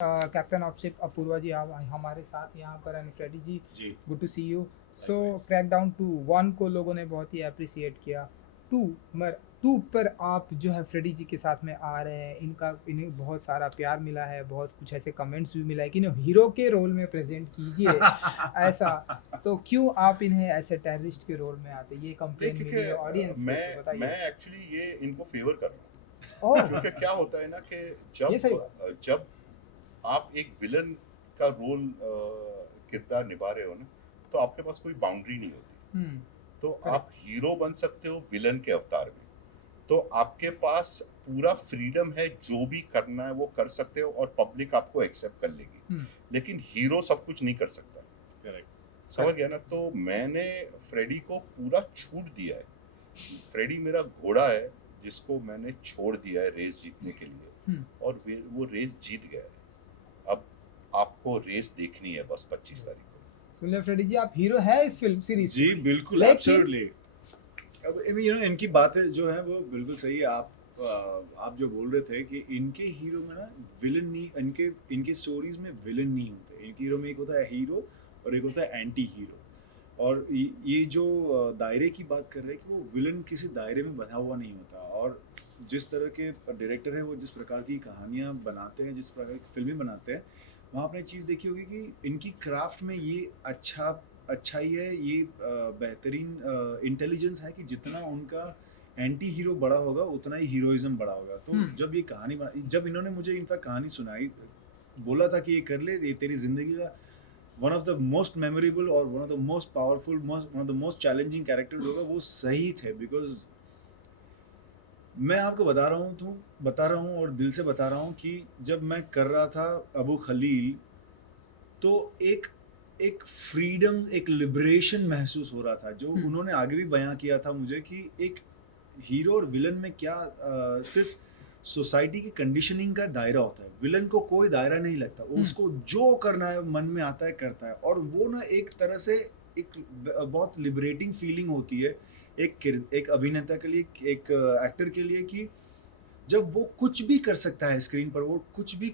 Captain अभिषेक अपूर्वा जी आप हमारे साथ यहाँ पर, एंड फ्रेडी जी, जी good to see you. So likewise. Crackdown 2 1 को लोगों ने बहुत ही अप्रिसिएट किया। 2 2 पर आप जो है फ्रेडी जी के साथ में आ रहे हैं, इन्हें बहुत सारा प्यार मिला है, बहुत कुछ ऐसे कमेंट्स भी मिला है कि इन्हें हीरो के रोल में प्रेजेंट कीजिए ऐसा। तो क्यों आप इन्हें ऐसे टेररिस्ट के रोल में आते, ये कंप्लेन मिली है ऑडियंस से, तो मैं बताइए। एक्चुअली ये इनको फेवर कर रहा ओह, हूँ क्योंकि क्या होता है ना कि ये सही बात। जब आप एक विलन का रोल किरदार निभा रहे हो ना, तो आपके पास कोई बाउंड्री नहीं होती। तो Correct. आप हीरो बन सकते हो विलन के अवतार में, तो आपके पास पूरा फ्रीडम है, जो भी करना है वो कर सकते हो और पब्लिक आपको एक्सेप्ट कर लेगी। लेकिन हीरो सब कुछ नहीं कर सकता, करेक्ट. समझ गया ना। तो मैंने फ्रेडी को पूरा छूट दिया है। फ्रेडी मेरा घोड़ा है जिसको मैंने छोड़ दिया है रेस जीतने के लिए, और वो रेस जीत गया है। अब आपको रेस देखनी है बस 25 तारीख को। सुन लिया फ्रेडी जी, आप हीरो है इस फिल्म सीरीज जी बिल्कुल, लेकिन- एब्सोल्युटली. अब इनकी बातें जो है वो बिल्कुल सही है. आप जो बोल रहे थे कि इनके हीरो में ना विलन नहीं, इनके स्टोरीज में विलन नहीं होते. इनके हीरो में एक होता है हीरो और एक होता है एंटी हीरो. और ये जो दायरे की बात कर रहे हैं कि वो विलन किसी दायरे में बंधा हुआ नहीं होता. और जिस तरह के डायरेक्टर है वो जिस प्रकार की कहानियाँ बनाते हैं, जिस प्रकार की फिल्में बनाते हैं, वहाँ आपने चीज़ देखी होगी कि इनकी क्राफ्ट में ये अच्छाई है, ये बेहतरीन इंटेलिजेंस है कि जितना उनका एंटी हीरो बड़ा होगा उतना ही हीरोइज्म बड़ा होगा. तो जब ये कहानी जब इन्होंने मुझे इनका कहानी सुनाई, बोला था कि ये कर ले, ये तेरी ज़िंदगी का one of the most memorable और one of the most powerful, one of the most challenging characters होगा, वो सही थे. बिकॉज मैं आपको बता रहा हूँ और दिल से बता रहा हूँ कि जब मैं कर रहा था अबू खलील, तो एक फ्रीडम, एक लिबरेशन महसूस हो रहा था, जो उन्होंने आगे भी बयां किया था मुझे कि एक हीरो और विलन में क्या सिर्फ सोसाइटी की कंडीशनिंग का दायरा होता है. विलन को कोई दायरा नहीं लगता, उसको जो करना है मन में आता है करता है. और वो ना एक तरह से एक बहुत लिबरेटिंग फीलिंग होती है एक अभिनेता के लिए, एक एक्टर के लिए, कि जब वो कुछ भी कर सकता है स्क्रीन पर, वो कुछ भी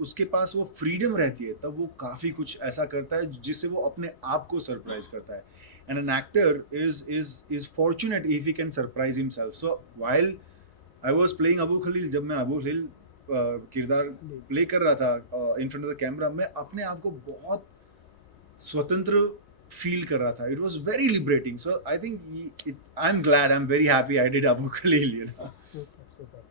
उसके पास वो फ्रीडम रहती है, तब वो काफ़ी कुछ ऐसा करता है जिससे वो अपने आप को सरप्राइज करता है. And an actor is fortunate if he can surprise himself. So while I was playing Abu Khalil, जब मैं अबू खलील किरदार प्ले कर रहा था in front of the camera, मैं अपने आप को बहुत स्वतंत्र फील कर रहा था. It was very liberating. So I think I am glad, I am very happy I did Abu Khalil. Super.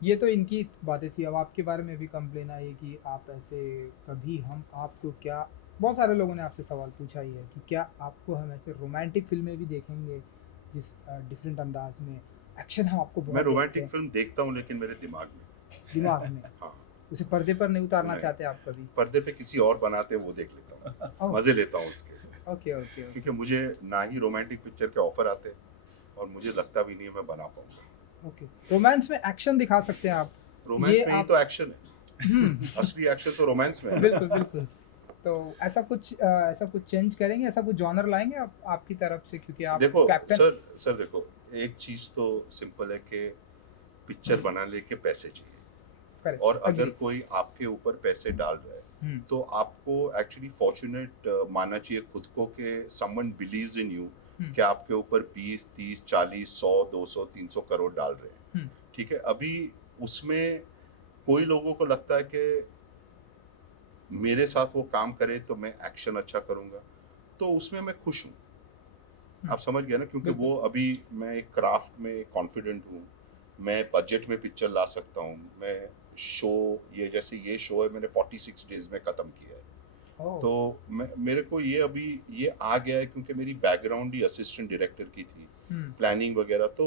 ये तो इनकी बातें थी. अब आपके बारे में भी कंप्लेन आई कि आप ऐसे कभी, हम आपको क्या, बहुत सारे लोगों ने आपसे सवाल पूछा ही है कि क्या आपको हम ऐसे रोमांटिक फिल्में भी देखेंगे जिस डिफरेंट अंदाज में एक्शन हम आपको बहुत मैं देखते रोमांटिक हैं फिल्म देखता हूँ, लेकिन मेरे दिमाग में हाँ, उसे पर्दे पर नहीं उतारना नहीं। चाहते आप कभी? पर्दे पे किसी और बनाते हैं वो देख लेता हूँ, ओह, मजे लेता हूँ उसके. ओके ओके ओके क्योंकि मुझे ना ही रोमांटिक पिक्चर के ऑफर आते हैं, और मुझे लगता भी नहीं है मैं बना पाऊंगा. ओके. रोमांस में एक्शन दिखा सकते हैं आप. रोमांस ये में ही आप- तो एक्शन है. असली एक्शन तो रोमांस में है. बिल्कुल बिल्कुल. तो ऐसा कुछ चेंज करेंगे, ऐसा कुछ जॉनर लाएंगे आप आपकी तरफ से, क्योंकि आप देखो कैप्टन. सर देखो, एक चीज तो सिंपल है कि पिक्चर बनाने के पैसे चाहिए, Correct, और अगर agree. कोई आपके ऊपर पैसे डाल रहा है तो आपको एक्चुअली फॉर्चुनेट मानना चाहिए खुद को कि समवन बिलीव्स इन यू, कि आपके ऊपर 20, 30, 40, 100, 200, 300 करोड़ डाल रहे हैं. ठीक है, अभी उसमें कोई लोगों को लगता है कि मेरे साथ वो काम करे तो मैं एक्शन अच्छा करूंगा, तो उसमें मैं खुश हूँ. आप समझ गए ना, क्योंकि वो अभी मैं एक क्राफ्ट में कॉन्फिडेंट हूँ, मैं बजट में पिक्चर ला सकता हूँ. मैं शो, ये जैसे ये शो है मैंने 46 डेज में ख़त्म किया है. ओह, तो मेरे को ये अभी ये आ गया है क्योंकि मेरी बैकग्राउंड ही असिस्टेंट डायरेक्टर की थी, प्लानिंग वगैरह. तो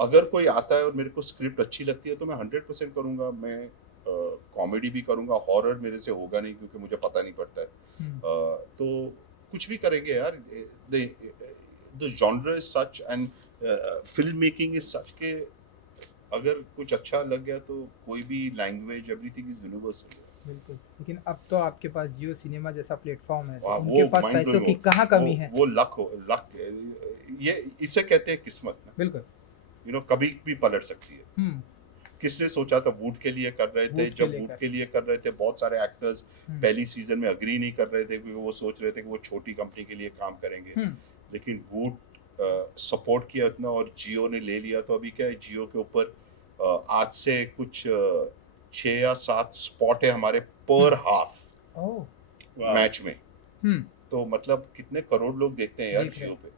अगर कोई आता है और मेरे को स्क्रिप्ट अच्छी लगती है तो मैं 100% करूँगा. मैं कॉमेडी भी करूँगा, हॉरर मेरे से होगा नहीं क्योंकि मुझे पता नहीं पड़ता है. तो कुछ भी करेंगे यार. The genre is such and film making is such के अगर कुछ अच्छा लग गया तो कोई भी लैंग्वेज, एवरीथिंग इज यूनिवर्सल. बिल्कुल. लेकिन अब तो आपके पास जियो सिनेमा जैसा प्लेटफॉर्म है, तो वाह, उनके वो पास mind पैसों blowing की हो. कहाँ कमी है? वो लक, ये इसे कहते हैं किस्मत ना. बिल्कुल. कभी भी पलट सकती है. किसने सोचा था वुड के लिए कर रहे थे, वुड के जब लिए वुड कर के लिए कर रहे थे बहुत सारे एक्टर्स हम्म, पहली सीजन में अग्री नहीं कर रहे थे क्योंकि वो सोच रहे थे कि वो छोटी कंपनी के लिए काम करेंगे, हम्म, लेकिन वुड सपोर्ट किया इतना और जियो ने ले लिया। तो अभी क्या है, जियो के ऊपर आज से कुछ 6 या 7 स्पॉट है हमारे पर हाफ ओह, वाह। मैच में। हम्म, तो मतलब कितने करोड़ लोग देखते हैं यार देख रहे जियो पे,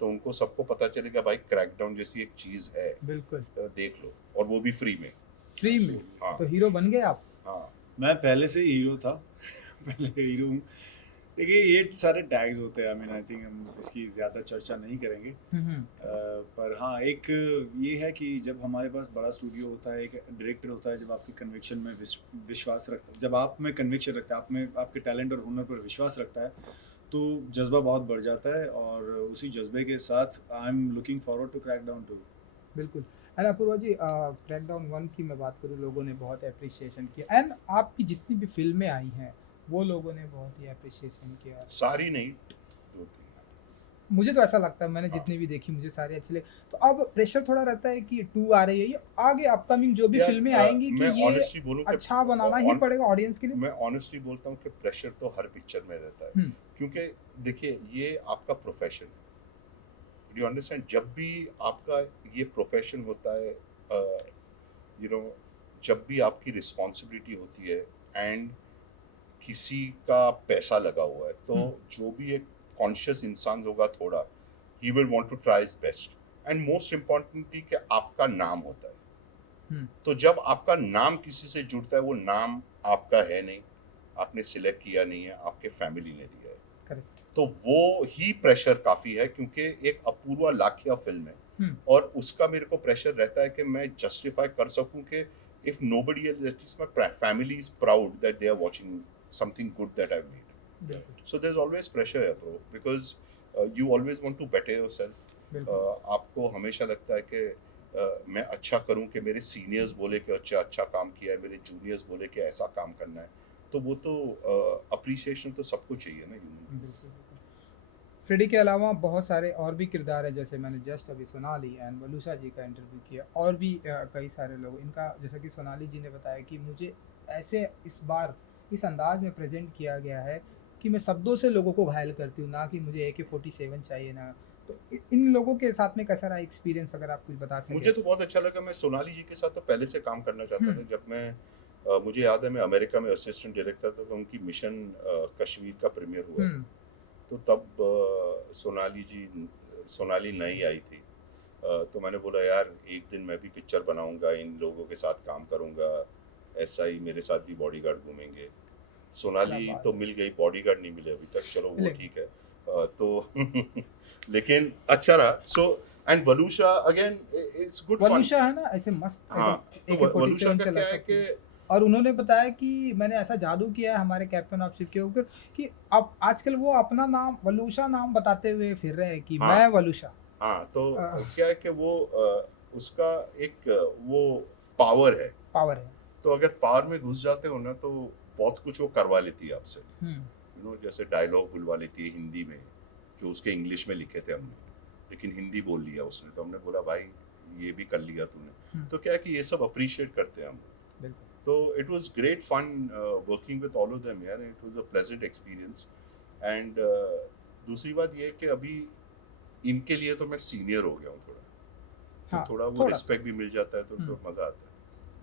तो उनको सबको पता चलेगा भाई क्रैकडाउन जैसी एक चीज है, बिल्कुल देख लो, और वो भी फ्री में। फ्री में। हाँ तो हीरो बन गए आप? हाँ मैं पहले से ही हीरो था पहले हीरो हूँ। देखिए ये सारे टैग्स होते हैं, आई मीन आई थिंक हम इसकी ज़्यादा चर्चा नहीं करेंगे। पर हाँ एक ये है कि जब हमारे पास बड़ा स्टूडियो होता है, एक डायरेक्टर होता है, जब आपके कन्विक्शन में विश्वास रखता है, जब आप में कन्विक्शन रखता है, आप में आपके टैलेंट और हुनर पर विश्वास रखता है, तो जज्बा बहुत बढ़ जाता है। और उसी जज्बे के साथ I am looking forward to crackdown 2। बिल्कुल। एंड अपूर्वा जी, क्रैकडाउन 1 की मैं बात करूँ, लोगों ने बहुत अप्रिसिएशन किया, एंड आपकी जितनी भी फिल्में आई हैं वो लोगों ने बहुत ही अप्रिसिएशन किया। सारी नहीं, 2-3। मुझे तो ऐसा लगता है, मैंने जितनी भी देखी मुझे सारी अच्छी लगी। तो अब प्रेशर थोड़ा रहता है कि 2 आ रही है, ये आगे अपकमिंग जो भी यार, फिल्में आएंगी कि मैं ये honestly बोलूं कि अच्छा बनाना ही पड़ेगा ऑडियंस के लिए। मैं ऑनेस्टली बोलता हूँ कि प्रेशर तो हर पिक्चर में रहता है, हम्म, क्योंकि देखिए ये आपका प्रोफेशन है, यू अंडरस्टैंड। जब भी आपका ये प्रोफेशन होता है, यू नो, जब भी आपकी रिस्पॉन्सिबिलिटी होती है एंड किसी का पैसा लगा हुआ है, तो जो भी एक कॉन्शियस इंसान होगा थोड़ा, he will want to try his best, and most importantly कि आपका नाम होता है। तो जब आपका नाम किसी से जुड़ता है, वो नाम आपका है नहीं, आपने सिलेक्ट किया नहीं है, आपके फैमिली ने दिया है, करेक्ट। तो वो ही प्रेशर काफी है, क्योंकि एक अपूर्वा लाखिया फिल्म है और उसका मेरे को प्रेशर रहता है कि मैं जस्टिफाई कर सकूं कि if nobody else, at least my family is proud that they are watching something good that I've made. बिल्कुल, So there's always pressure here, bro, because you always want to better yourself. बिल्कुल, आपको हमेशा लगता है कि मैं अच्छा करूं, कि मेरे सीनियर्स बोले कि अच्छा काम किया है, मेरे जूनियर्स बोले कि ऐसा काम करना है, तो वो तो अप्रिसिएशन तो सबको चाहिए ना ह्यूमन। बिल्कुल। फ्रेडी के अलावा बहुत सारे और भी किरदार हैं, जैसे मैंने जस्ट अभी सोनाली एंड वलूसा जी का इंटरव्यू किया, और भी कई सारे लोग इनका, जैसा कि सोनाली जी ने बताया कि मुझे ऐसे इस बार इस अंदाज में प्रेजेंट किया गया है कि मैं शब्दों से लोगों को घायल करती हूँ, ना कि मुझे AK-47 चाहिए ना। तो इन लोगों के साथ में कैसा रहा एक्सपीरियंस, अगर आप कुछ बता सकें। मुझे तो बहुत अच्छा लगा। मैं सोनाली जी के साथ तो पहले से काम करना चाहता था। जब मैं मुझे याद है मैं अमेरिका में असिस्टेंट डायरेक्टर था, तो उनकी मिशन कश्मीर का प्रीमियर हुआ, तो तब सोनाली नई आई थी, तो मैंने बोला यार एक दिन मैं भी पिक्चर बनाऊंगा, इन लोगों के साथ काम करूंगा, ऐसा ही मेरे साथ भी बॉडीगार्ड घूमेंगे। सोनाली तो मिल गई, बॉडीगार्ड नहीं मिले अभी तक, चलो वो ठीक है। तो लेकिन अच्छा रहा। सो एंड वलूशा अगेन इट्स गुड फन। वलूशा है ना ऐसे मस्त, हाँ, तो वलूशा का क्या है कि, और उन्होंने बताया कि मैंने ऐसा जादू किया है हमारे कैप्टन ऑफ शिप के ऊपर कि अब आजकल वो अपना नाम वलूशा नाम बताते हुए फिर रहे हैं कि मैं वलूशा। हाँ, तो क्या है कि वो उसका एक वो पावर है, तो अगर पावर में घुस जाते हो ना, तो बहुत कुछ वो करवा लेती है आपसे। यू नो, जैसे डायलॉग बुलवा लेती है हिंदी में, जो उसके इंग्लिश में लिखे थे हमने, लेकिन हिंदी बोल लिया उसने, तो हमने बोला भाई ये भी कर लिया तूने। तो क्या है कि ये सब अप्रिशिएट करते हैं हम। तो it was great fun working with all of them यार, it was a pleasant experience. And दूसरी बात ये है कि अभी इनके लिए तो मैं सीनियर हो गया हूँ थोड़ा, तो थोड़ा वो रिस्पेक्ट भी मिल जाता है, तो मजा आता है।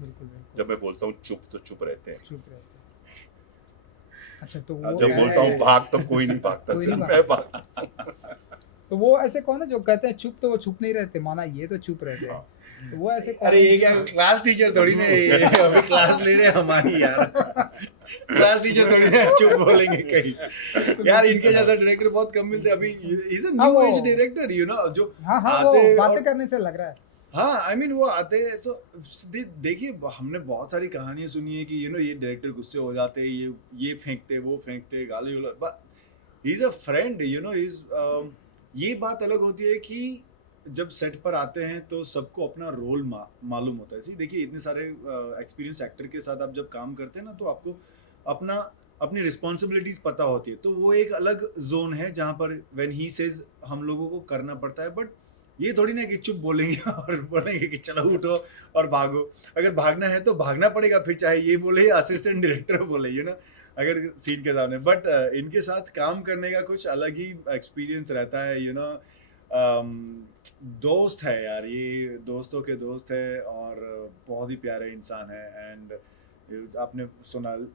बिल्कुल। जब मैं बोलता हूँ चुप, तो चुप रहते हैं। अच्छा, तो वो जब बोलता हूँ भाग, तो कोई नहीं भागता, सिर्फ मैं भागता। तो वो ऐसे कौन है जो कहते हैं चुप, तो वो चुप नहीं रहते, माना ये तो चुप रहते हैं। तो वो ऐसे अरे ये क्या क्लास टीचर थोड़ी ना, अभी क्लास ले रहे हैं हमारी यार। क्लास टीचर थोड़ी ना चुप बोलेंगे कहीं। यार इनके जैसा डायरेक्टर बहुत कम मिलते अभी। Is a new age director, you know, जो आते बातें करने से लग रहा है। हाँ, आई मीन वो आते हैं तो देखिए, हमने बहुत सारी कहानियां सुनी है कि यू नो ये डायरेक्टर गुस्से हो जाते हैं, ये फेंकते, वो फेंकते, गाली वाला, but he is a friend, you know. ये बात अलग होती है कि जब सेट पर आते हैं तो सबको अपना रोल मालूम होता है। देखिए इतने सारे एक्सपीरियंस एक्टर के साथ आप जब काम करते हैं ना, तो आपको अपनी रिस्पॉन्सिबिलिटीज पता होती है, तो वो एक अलग जोन है जहाँ पर व्हेन ही सेज हम लोगों को करना पड़ता है। बट ये थोड़ी ना कि चुप बोलेंगे और बोलेंगे कि चलो उठो और भागो। अगर भागना है तो भागना पड़ेगा, फिर चाहे ये बोले या असिस्टेंट डायरेक्टर बोले, यू नो, अगर सीन के सामने। बट इनके साथ काम करने का कुछ अलग ही एक्सपीरियंस रहता है, यू नो। दोस्त है यार, ये दोस्तों के दोस्त है और बहुत ही प्यारे इंसान है। एंड आपने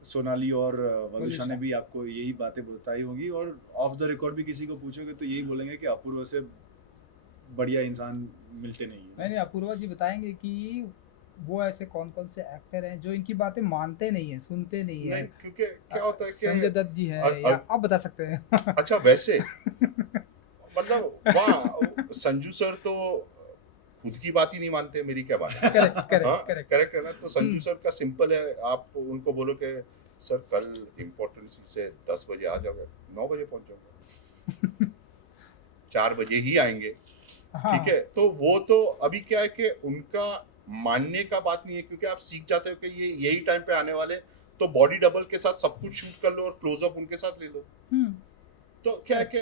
सोनाली और वलुषा ने भी आपको यही बातें बताई होंगी, और ऑफ द रिकॉर्ड भी किसी को पूछोगे तो यही बोलेंगे कि अपूर्व से बढ़िया इंसान मिलते नहीं है। नहीं, अपूर्वा जी बताएंगे कि वो ऐसे कौन कौन से एक्टर हैं जो इनकी बातें मानते नहीं है, सुनते नहीं है। क्योंकि क्या होता है कि संजय दत्त जी है, या आप बता सकते हैं। अच्छा वैसे मतलब वाह, संजू सर तो खुद की बात ही नहीं मानते, मेरी क्या बात है। करेक्ट है ना। तो संजू सर का सिंपल है, आप उनको बोलो कि सर कल इम्पोर्टेंट से 10 बजे आ जाओगे, 9 बजे पहुंच जाओगे, 4 बजे ही आएंगे, ठीक है। तो वो तो अभी क्या है कि उनका मानने का बात नहीं है, क्योंकि आप सीख जाते हो कि ये यही टाइम पे आने वाले, तो बॉडी डबल के साथ सब कुछ शूट कर लो और क्लोजअप उनके साथ ले लो। तो क्या है कि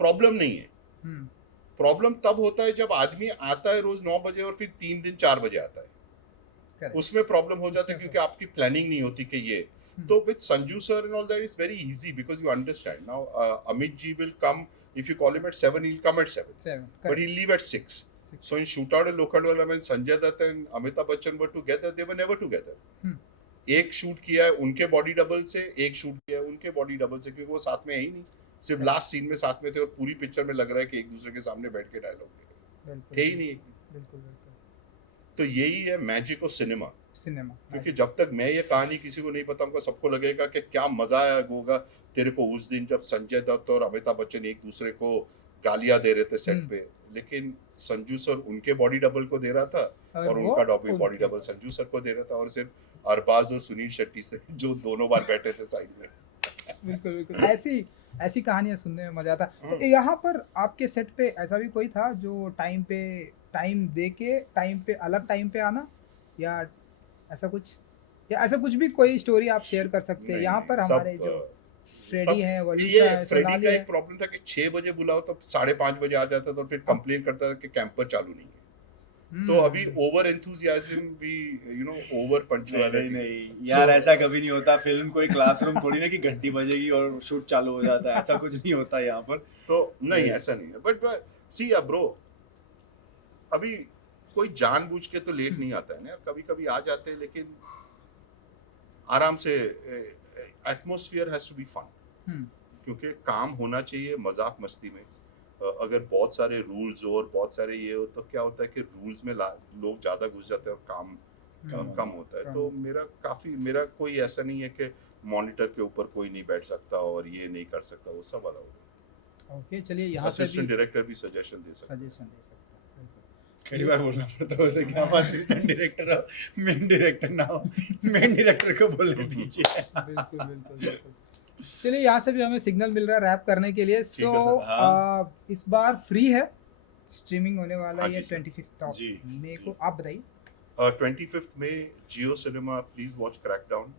प्रॉब्लम नहीं है। प्रॉब्लम तब होता है जब आदमी आता है रोज 9 बजे और फिर 3 दिन 4 बजे आता है, उसमें प्रॉब्लम हो जाता है, क्योंकि आपकी प्लानिंग नहीं होती कि ये। तो with Sanju sir and all that is very easy, because you understand now. Amit ji will come, if you call him at 7, he'll come at 7. But he'll leave at 6. So in Shootout and Lokhaldwala, when Sanjay Dutt and Amitabh Bachchan were together, they were never together. एक shoot किया है उनके body double से, एक shoot किया है उनके body double से, क्योंकि वो साथ में है ही नहीं, सिर्फ लास्ट सीन में साथ में थे, और पूरी पिक्चर में लग रहा है कि एक दूसरे के सामने बैठ के डायलॉग दे रहे थे ही नहीं। बिल्कुल। तो यही है मैजिक ऑफ सिनेमा। क्योंकि magic। जब तक मैं ये कहानी किसी को नहीं बताऊंगा, सबको लगेगा कि क्या मजा आया होगा तेरे को उस दिन जब संजय दत्त और अमिताभ बच्चन एक दूसरे को गालियां दे रहे थे सेट पे, लेकिन संजू सर उनके बॉडी डबल को दे रहा था और उनका बॉडी डबल संजू सर को दे रहा था, और सिर्फ अरबाज और सुनील शेट्टी से जो दोनों बार बैठे थे साइड में। बिल्कुल ऐसी कहानियां सुनने में मजा आता है। तो यहाँ पर आपके सेट पे ऐसा भी कोई था जो टाइम दे के टाइम पे अलग टाइम पे आना, या ऐसा कुछ भी कोई स्टोरी आप शेयर कर सकते हैं? यहाँ पर हमारे जो फ्रेडी है, वलुषा है, फ्रेडी का एक प्रॉब्लम था कि 6 बजे बुलाओ तो 5:30 बजे आ जाता था, और फिर कंप्लेन करता था कि कैंपर चालू नहीं है। तो अभी ओवर एंथुसियाज्म भी, यू नो, ओवर पंक्चुअलिटी। नहीं यार, ऐसा कभी नहीं होता। फिल्म कोई क्लासरूम थोड़ी ना कि घंटी बजेगी और शूट चालू हो जाता है, ऐसा कुछ नहीं होता यहाँ पर। तो नहीं, ऐसा नहीं है। बट सी ब्रो, अभी कोई जानबूझ के तो लेट नहीं आता है ना, कभी कभी आ जाते हैं, लेकिन आराम से। Atmosphere has to be fun, क्योंकि काम होना चाहिए मजाक मस्ती में। अगर बहुत सारे रूल्स हो और बहुत सारे ये हो, तो क्या होता है कि रूल्स में लोग ज्यादा घुस जाते हैं और काम कम होता है। तो मेरा कोई ऐसा नहीं है कि मॉनिटर के ऊपर कोई नहीं बैठ सकता और ये नहीं कर सकता, वो सब अलग हो। ओके, चलिए यहाँ से असिस्टेंट डायरेक्टर भी सजेशन दे सकता है। कई बार बोलना पड़ता है उसे कि आप असिस्टेंट डायरेक्टर हो, मेन डायरेक्टर ना हो, मेन डायरेक्टर को बोलने दीजिए। बिल्कुल। चलिए, यहाँ से भी हमें सिग्नल मिल रहा है रैप करने के लिए। सो इस बार फ्री है, स्ट्रीमिंग होने वाला है 25 मई को। आप बताइए। 25 में Jio Cinema, please watch Crackdown.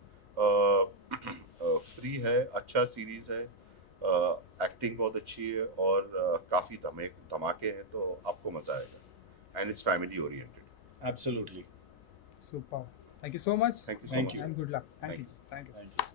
Free है, अच्छा सीरीज है, एक्टिंग बहुत अच्छी है और काफी धमाके हैं, तो आपको मजा आएगा। And it's family oriented. Absolutely. Super. Thank you so much. Thank you so much. And good luck. Thank you.